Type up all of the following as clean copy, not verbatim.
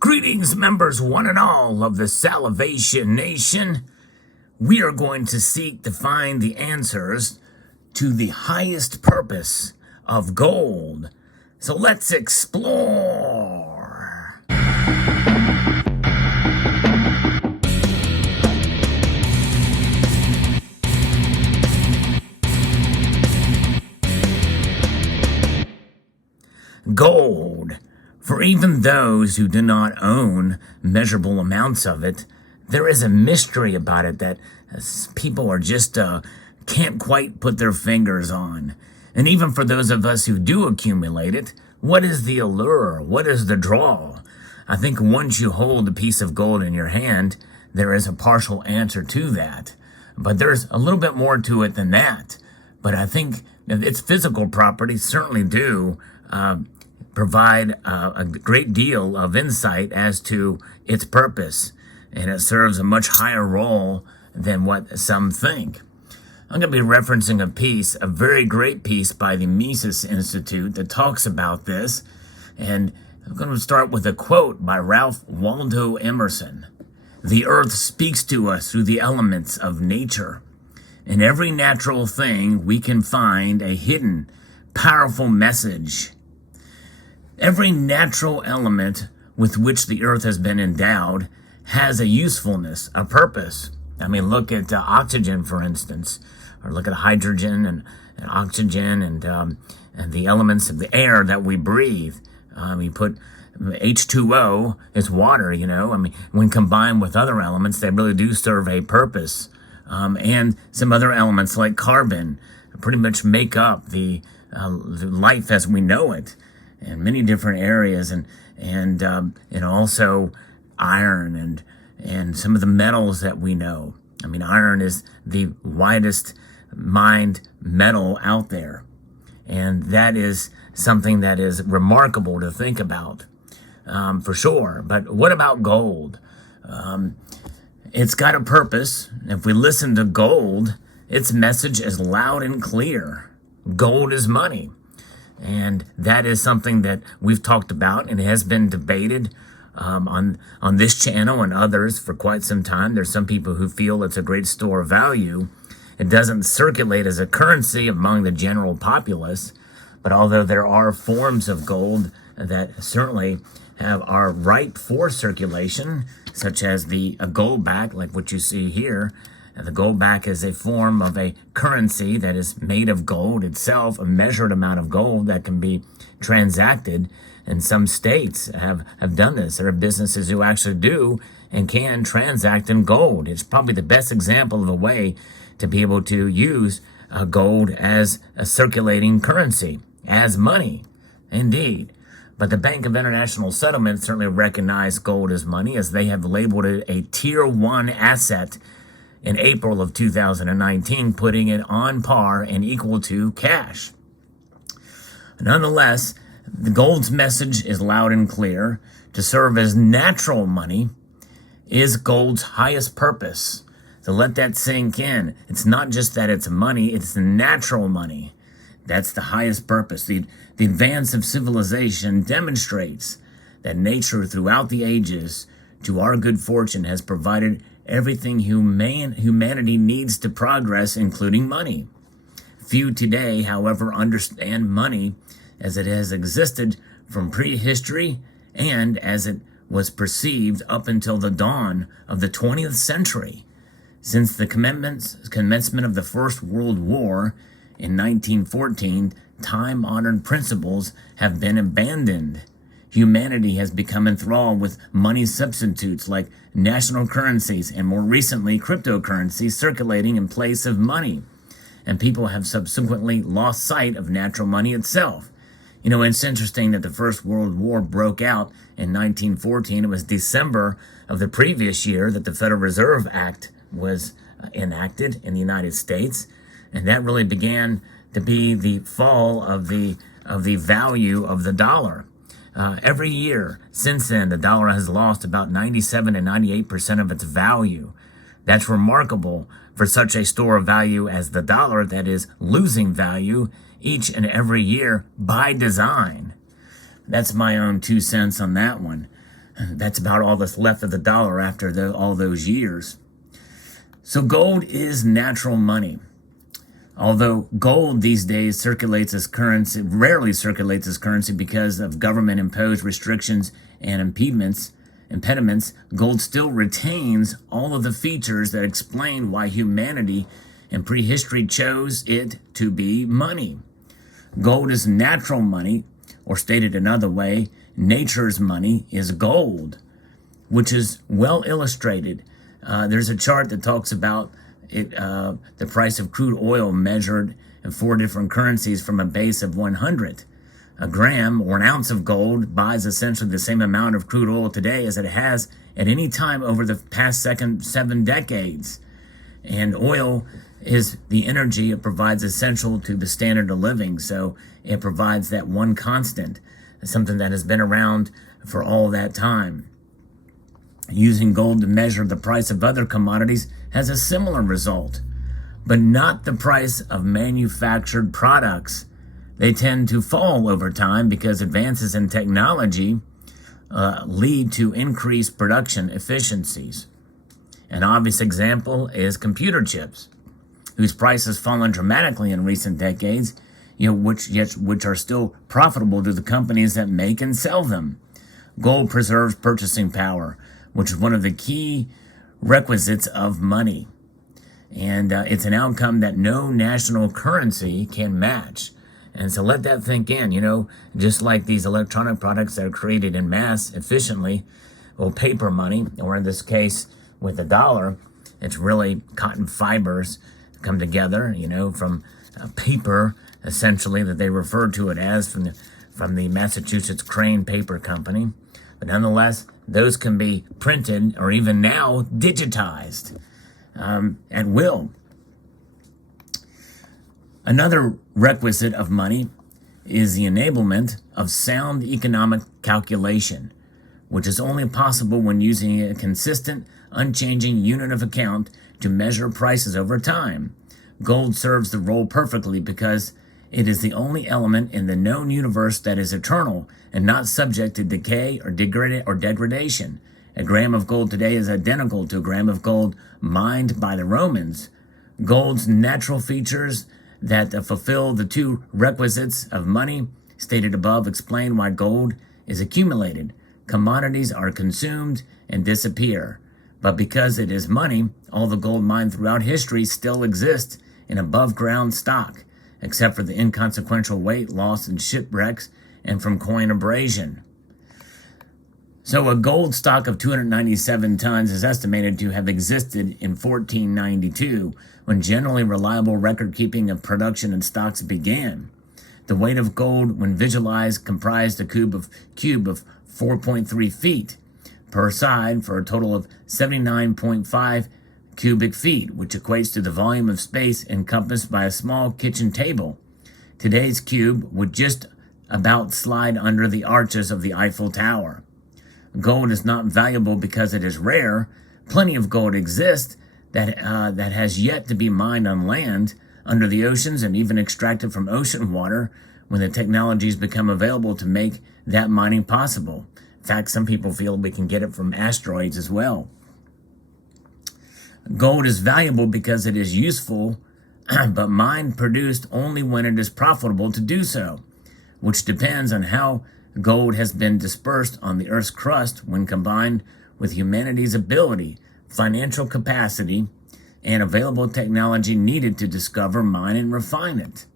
Greetings, members one and all of the Salivation Nation. We are going to seek to find the answers to the highest purpose of gold. So let's explore. Gold. For even those who do not own measurable amounts of it, there is a mystery about it that people are just can't quite put their fingers on. And even for those of us who do accumulate it, what is the allure? What is the draw? I think once you hold a piece of gold in your hand, there is a partial answer to that. But there's a little bit more to it than that. But I think its physical properties certainly do provide a great deal of insight as to its purpose, and it serves a much higher role than what some think. I'm going to be referencing a very great piece by the Mises Institute that talks about this, and I'm going to start with a quote by Ralph Waldo Emerson. "The earth speaks to us through the elements of nature. In every natural thing we can find a hidden, powerful message. Every natural element with which the earth has been endowed has a usefulness, a purpose. I mean, look at oxygen, for instance, or look at hydrogen and oxygen and the elements of the air that we breathe. You put H2O is water, I mean, when combined with other elements, they really do serve a purpose. And some other elements like carbon pretty much make up the life as we know it in many different areas, and also iron and some of the metals that we know. I mean, iron is the widest mined metal out there, and that is something that is remarkable to think about, for sure. But what about gold? It's got a purpose. If we listen to gold, its message is loud and clear. Gold is money. And that is something that we've talked about and has been debated on this channel and others for quite some time. There's some people who feel it's a great store of value. It doesn't circulate as a currency among the general populace, but although there are forms of gold that certainly are ripe for circulation, such as the goldback, like what you see here. The goldback is a form of a currency that is made of gold itself, a measured amount of gold that can be transacted. And some states have done this. There are businesses who actually do and can transact in gold. It's probably the best example of a way to be able to use gold as a circulating currency, as money, indeed. But the Bank of International Settlements certainly recognize gold as money, as they have labeled it a Tier 1 asset in April of 2019, putting it on par and equal to cash. Nonetheless, the gold's message is loud and clear. To serve as natural money is gold's highest purpose. So let that sink in. It's not just that it's money, it's natural money. That's the highest purpose. The advance of civilization demonstrates that nature throughout the ages, to our good fortune, has provided everything humanity needs to progress, including money. Few today, however, understand money as it has existed from prehistory and as it was perceived up until the dawn of the 20th century. Since the commencement of the First World War in 1914, time-honored principles have been abandoned. Humanity has become enthralled with money substitutes like national currencies and more recently cryptocurrencies circulating in place of money. And people have subsequently lost sight of natural money itself. It's interesting that the First World War broke out in 1914. It was December of the previous year that the Federal Reserve Act was enacted in the United States. And that really began to be the fall of the value of the dollar. Every year since then, the dollar has lost about 97 and 98% of its value. That's remarkable for such a store of value as the dollar that is losing value each and every year by design. That's my own 2 cents on that one. That's about all that's left of the dollar after all those years. So gold is natural money. Although gold these days circulates as currency, rarely circulates as currency because of government-imposed restrictions and impediments, gold still retains all of the features that explain why humanity in prehistory chose it to be money. Gold is natural money, or stated another way, nature's money is gold, which is well illustrated. There's a chart that talks about it, the price of crude oil measured in 4 different currencies from a base of 100. A gram or an ounce of gold buys essentially the same amount of crude oil today as it has at any time over the past 7 decades. And oil is the energy it provides essential to the standard of living, so it provides that one constant, something that has been around for all that time. Using gold to measure the price of other commodities has a similar result, but not the price of manufactured products. They tend to fall over time because advances in technology lead to increased production efficiencies. An obvious example is computer chips, whose price has fallen dramatically in recent decades, which are still profitable to the companies that make and sell them. Gold preserves purchasing power, which is one of the key requisites of money. And it's an outcome that no national currency can match. And so let that think in, just like these electronic products that are created in mass efficiently, well, paper money, or in this case with the dollar, it's really cotton fibers come together, from paper, essentially, that they refer to it as from the Massachusetts Crane Paper Company. But nonetheless, those can be printed or even now digitized at will. Another requisite of money is the enablement of sound economic calculation, which is only possible when using a consistent, unchanging unit of account to measure prices over time. Gold serves the role perfectly because it is the only element in the known universe that is eternal and not subject to decay or degradation. A gram of gold today is identical to a gram of gold mined by the Romans. Gold's natural features that fulfill the 2 requisites of money stated above explain why gold is accumulated. Commodities are consumed and disappear. But because it is money, all the gold mined throughout history still exists in above-ground stock, except for the inconsequential weight lost in shipwrecks and from coin abrasion. So a gold stock of 297 tons is estimated to have existed in 1492, when generally reliable record-keeping of production and stocks began. The weight of gold, when visualized, comprised a cube of 4.3 feet per side for a total of 79.5 cubic feet, which equates to the volume of space encompassed by a small kitchen table. Today's cube would just about slide under the arches of the Eiffel Tower. Gold is not valuable because it is rare. Plenty of gold exists that has yet to be mined on land, under the oceans, and even extracted from ocean water when the technologies become available to make that mining possible. In fact, some people feel we can get it from asteroids as well. Gold is valuable because it is useful, but mined produced only when it is profitable to do so, which depends on how gold has been dispersed on the Earth's crust when combined with humanity's ability, financial capacity, and available technology needed to discover, mine, and refine it.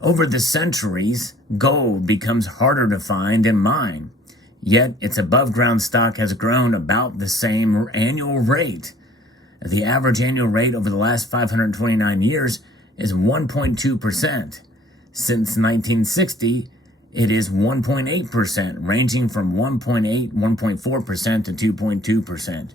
Over the centuries, gold becomes harder to find and mine, yet its above-ground stock has grown about the same annual rate. The average annual rate over the last 529 years is 1.2%. Since 1960, it is 1.8%, ranging from 1.4% to 2.2%.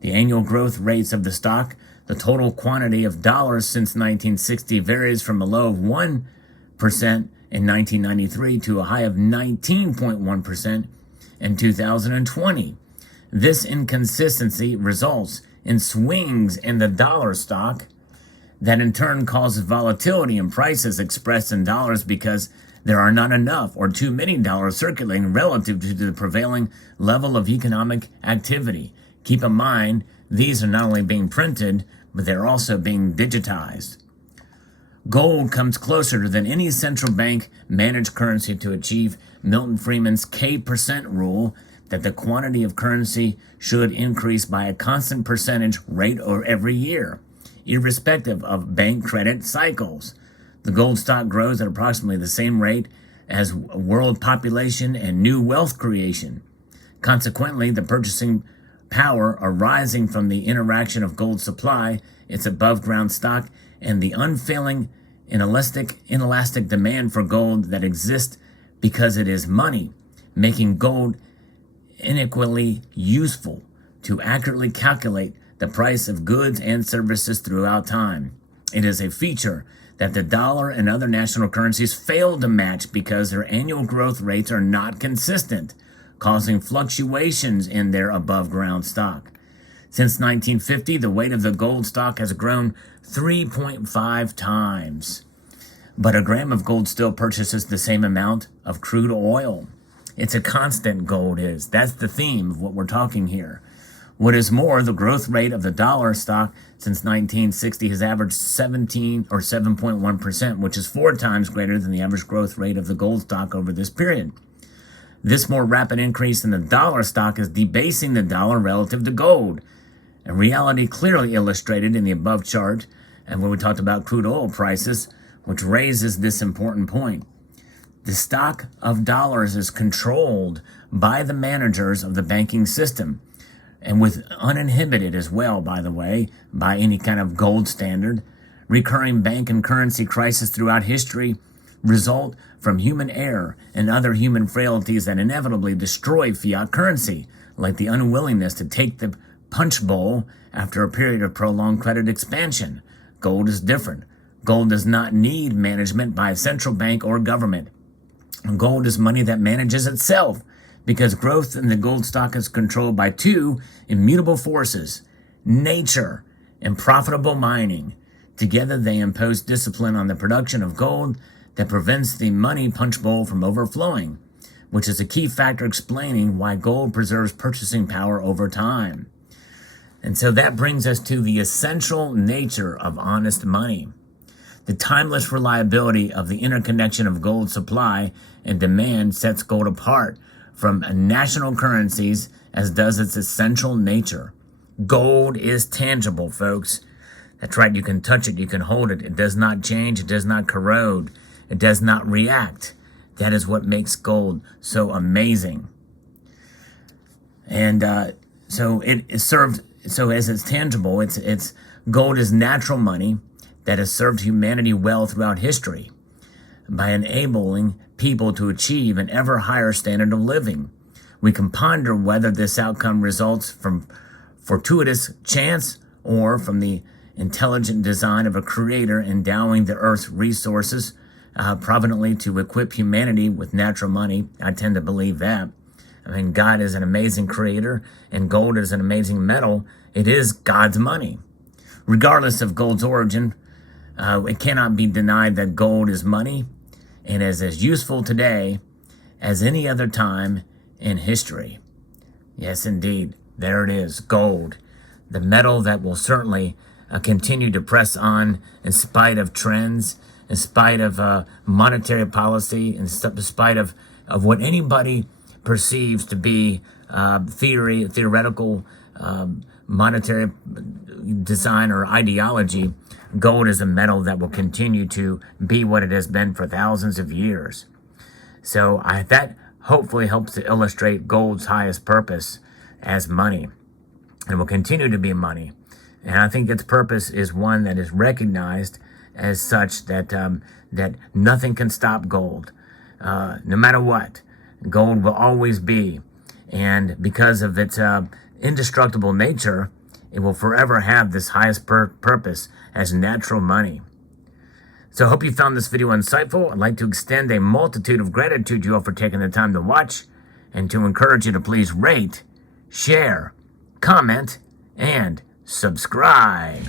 The annual growth rates of the stock, the total quantity of dollars since 1960, varies from a low of 1% in 1993 to a high of 19.1% in 2020. This inconsistency results in swings in the dollar stock that in turn causes volatility in prices expressed in dollars because There are not enough or too many dollars circulating relative to the prevailing level of economic activity. Keep in mind, these are not only being printed, but they're also being digitized. Gold comes closer than any central bank managed currency to achieve Milton Friedman's K% rule that the quantity of currency should increase by a constant percentage rate or every year, irrespective of bank credit cycles. The gold stock grows at approximately the same rate as world population and new wealth creation. Consequently, the purchasing power arising from the interaction of gold supply, its above-ground stock, and the unfailing inelastic demand for gold that exists because it is money, making gold inequally useful to accurately calculate the price of goods and services throughout time. It is a feature that the dollar and other national currencies fail to match because their annual growth rates are not consistent, causing fluctuations in their above-ground stock. Since 1950, the weight of the gold stock has grown 3.5 times. But a gram of gold still purchases the same amount of crude oil. It's a constant, gold is. That's the theme of what we're talking here. What is more, the growth rate of the dollar stock since 1960 has averaged 7.1%, which is 4 times greater than the average growth rate of the gold stock over this period. This more rapid increase in the dollar stock is debasing the dollar relative to gold, a reality clearly illustrated in the above chart and when we talked about crude oil prices, which raises this important point. The stock of dollars is controlled by the managers of the banking system, and with uninhibited as well, by the way, by any kind of gold standard. Recurring bank and currency crises throughout history result from human error and other human frailties that inevitably destroy fiat currency, like the unwillingness to take the punch bowl after a period of prolonged credit expansion. Gold is different. Gold does not need management by a central bank or government. Gold is money that manages itself, because growth in the gold stock is controlled by 2 immutable forces, nature and profitable mining. Together they impose discipline on the production of gold that prevents the money punch bowl from overflowing, which is a key factor explaining why gold preserves purchasing power over time. And so that brings us to the essential nature of honest money. The timeless reliability of the interconnection of gold supply and demand sets gold apart from national currencies, as does its essential nature. Gold is tangible, folks. That's right, you can touch it, you can hold it. It does not change, it does not corrode, it does not react. That is what makes gold so amazing. And so it is served, so as it's tangible, it's gold is natural money that has served humanity well throughout history by enabling people to achieve an ever higher standard of living. We can ponder whether this outcome results from fortuitous chance or from the intelligent design of a creator endowing the earth's resources providently to equip humanity with natural money. I tend to believe that. I mean, God is an amazing creator and gold is an amazing metal. It is God's money. Regardless of gold's origin, it cannot be denied that gold is money and is as useful today as any other time in history. Yes, indeed. There it is, gold, the metal that will certainly continue to press on in spite of trends, in spite of monetary policy, in spite of what anybody perceives to be theoretical monetary design or ideology. Gold is a metal that will continue to be what it has been for thousands of years. So that hopefully helps to illustrate gold's highest purpose as money. It will continue to be money. And I think its purpose is one that is recognized as such that that nothing can stop gold. No matter what, gold will always be. And because of its indestructible nature, it will forever have this highest purpose as natural money. So I hope you found this video insightful. I'd like to extend a multitude of gratitude to you all for taking the time to watch and to encourage you to please rate, share, comment, and subscribe.